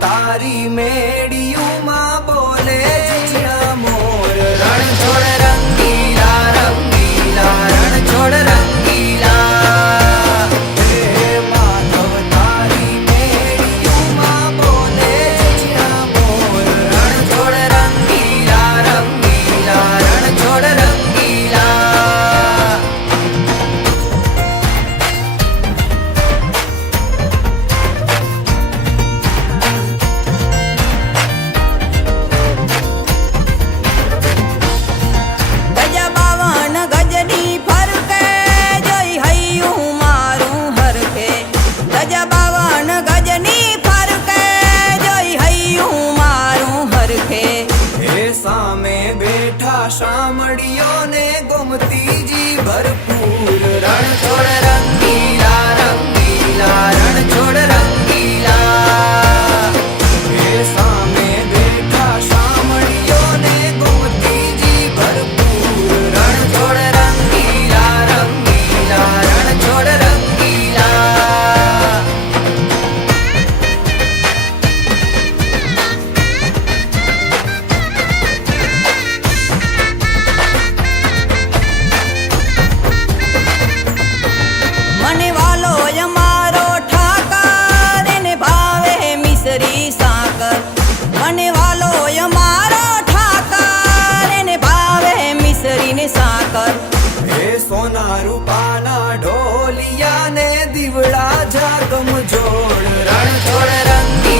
તારી મેડિયું માં બોલે જીણા મોર રણ છોડ રંગીલા રંગીલા રણ છોડ રંગીલા હે માધવ તારી મેડિયું માં બોલે જીણા મોર રણ છોડ રંગીલા રંગીલા રણ છોડ રંગીલા સામે બેઠા શામળિયો ને ગોમતીજી ભરપૂર રણ છોડ રંગીલા રંગીલા રણ છોડ રંગીલા એ સામે બેઠા શામળિયો ને ગોમતીજી ભરપૂર રણ છોડ રંગીલા રંગીલા રણ છોડ રંગીલા સોના રૂપાના ઢોલિયા ને દીવડા જાગમ જોડ રણ છોડ રંગી